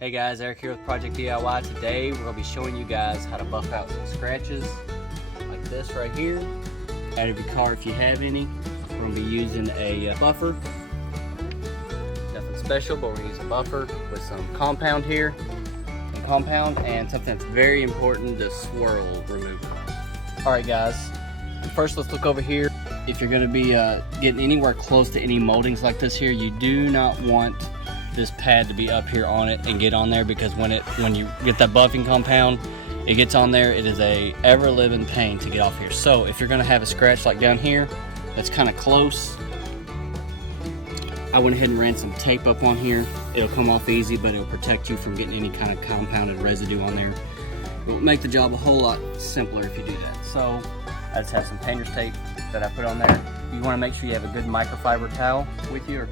Hey guys, Eric here with Project DIY. Today we're going to be showing you guys how to buff out some scratches like this right here. Out of your car if you have any. We're going to be using a buffer. Nothing special, but we're going to use a buffer with some compound here. And something that's very important, the swirl remover. Alright guys, first let's look over here. If you're going to be getting anywhere close to any moldings like this here, you do not want this pad to be up here on it and get on there, because when you get that buffing compound, it gets on there, it is a ever-living pain to get off here. So if you're going to have a scratch like down here that's kind of close, I went ahead and ran some tape up on here. It'll come off easy, but it'll protect you from getting any kind of compounded residue on there. It will make the job a whole lot simpler if you do that. So I just have some painter's tape that I put on there. You want to make sure you have a good microfiber towel with you,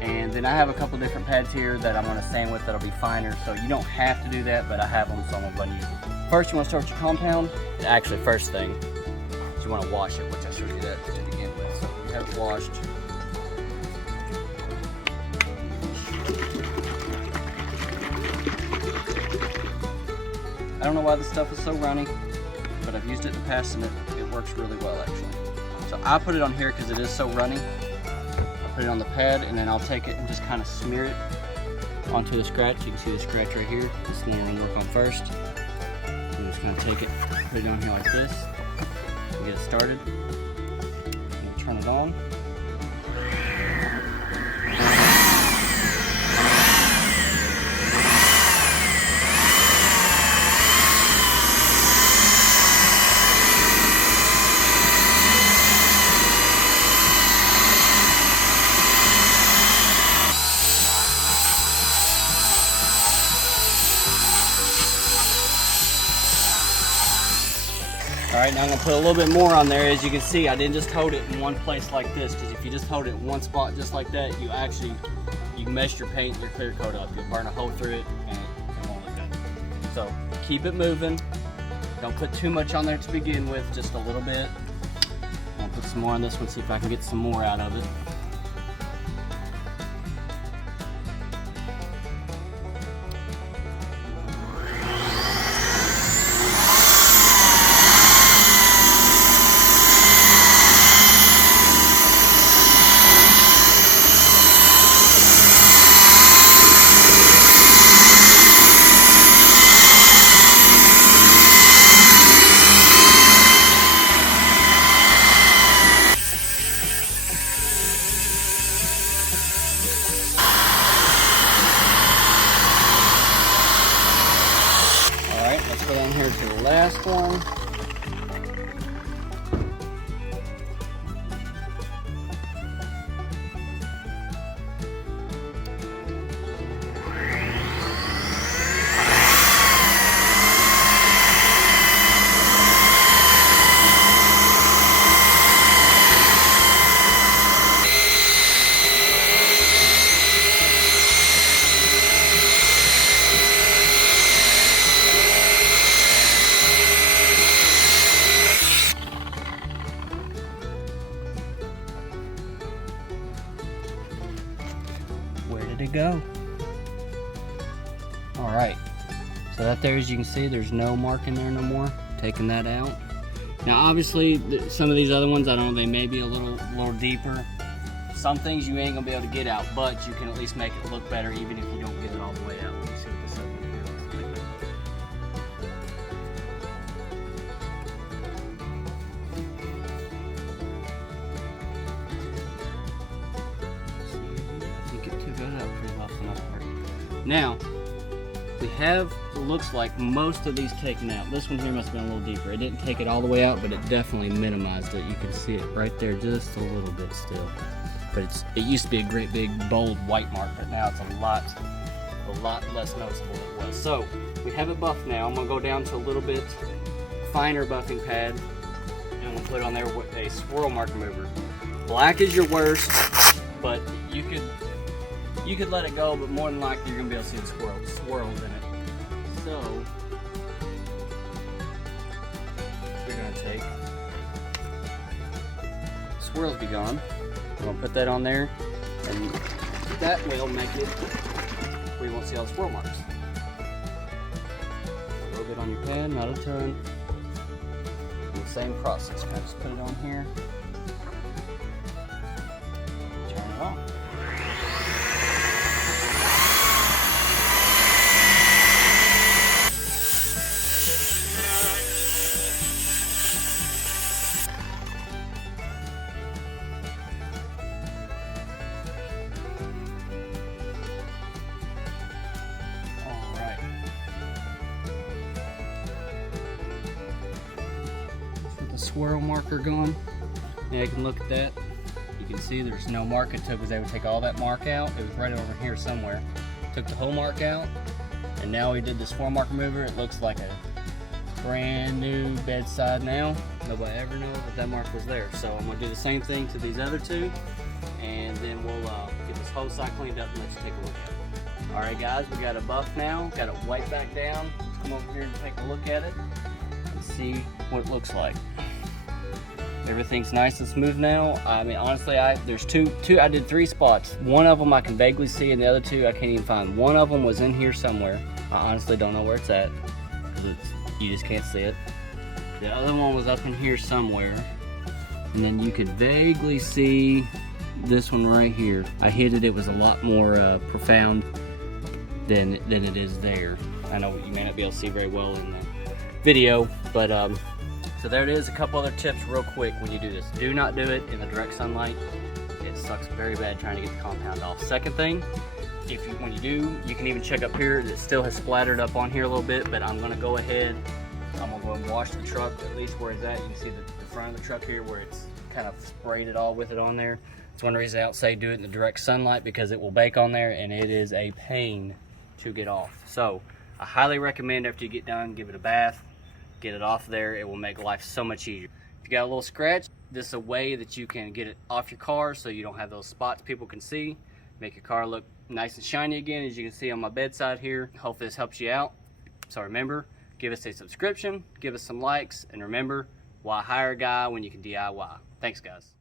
and then I have a couple different pads here that I'm going to sand with that'll be finer, so you don't have to do that, but I have them, so I'm going to use them. First, you want to start with your compound, and actually first thing is you want to wash it, which I showed you that to begin with. So you have it washed. I don't know why this stuff is so runny, but I've used it in the past and it works really well actually. So I put it on here because it is so runny. Put it on the pad, and then I'll take it and just kind of smear it onto the scratch. You can see the scratch right here. This is the one we're going to work on first. I'm just going to take it, put it on here like this, and get it started. And turn it on. Alright, now I'm going to put a little bit more on there. As you can see, I didn't just hold it in one place like this, because if you just hold it in one spot just like that, you mess your paint and your clear coat up. You'll burn a hole through it and it won't look good. So keep it moving. Don't put too much on there to begin with, just a little bit. I'll put some more on this one, see if I can get some more out of it. Let's go down here to the last one. Where did it go? Alright, so that there, as you can see, there's no mark in there no more. Taking that out. Now obviously some of these other ones, I don't know, they may be a little deeper. Some things you ain't gonna be able to get out, but you can at least make it look better even if you don't get it all the way out. Let me see what this other one here looks like. Now, we have, it looks like, most of these taken out. This one here must have been a little deeper. It didn't take it all the way out, but it definitely minimized it. You can see it right there just a little bit still. But it used to be a great big bold white mark, but now it's a lot less noticeable than it was. So, we have it buffed now. I'm going to go down to a little bit finer buffing pad, and we'll put on there a swirl mark remover. Black is your worst, but you could let it go, but more than likely you're gonna be able to see the swirls in it. So we're gonna take swirls be gone. I'm gonna put that on there, and that will make it where you won't see all the swirl marks. A little bit on your pen, not a ton. And the same process. Kind of just put it on here. Turn it on. Swirl marker going. Now you can look at that. You can see there's no mark it took, was able to take all that mark out. It was right over here somewhere. Took the whole mark out, and now we did the swirl mark remover. It looks like a brand new bedside now. Nobody ever knows that that mark was there. So I'm gonna do the same thing to these other two, and then we'll get this whole side cleaned up and let you take a look at it. All right, guys, we got a buff now. Got it white back down. Let's come over here and take a look at it and see what it looks like. Everything's nice and smooth now. I mean, honestly, there's two. I did 3 spots. One of them I can vaguely see, and the other 2 I can't even find. One of them was in here somewhere. I honestly don't know where it's at, because you just can't see it. The other one was up in here somewhere, and then you could vaguely see this one right here. I hit it. It was a lot more profound than it is there. I know you may not be able to see very well in the video, but so there it is. A couple other tips real quick when you do this. Do not do it in the direct sunlight. It sucks very bad trying to get the compound off. Second thing, when you do, you can even check up here. It still has splattered up on here a little bit, but I'm gonna go ahead. I'm gonna go and wash the truck, at least where it's at. You can see the front of the truck here where it's kind of sprayed it all with it on there. It's one reason I say do it in the direct sunlight, because it will bake on there and it is a pain to get off. So I highly recommend after you get done, give it a bath. Get it off there. It will make life so much easier. If you got a little scratch, this is a way that you can get it off your car so you don't have those spots people can see. Make your car look nice and shiny again, as you can see on my bedside here. Hope this helps you out. So remember, give us a subscription, give us some likes, and remember, why hire a guy when you can DIY? Thanks, guys.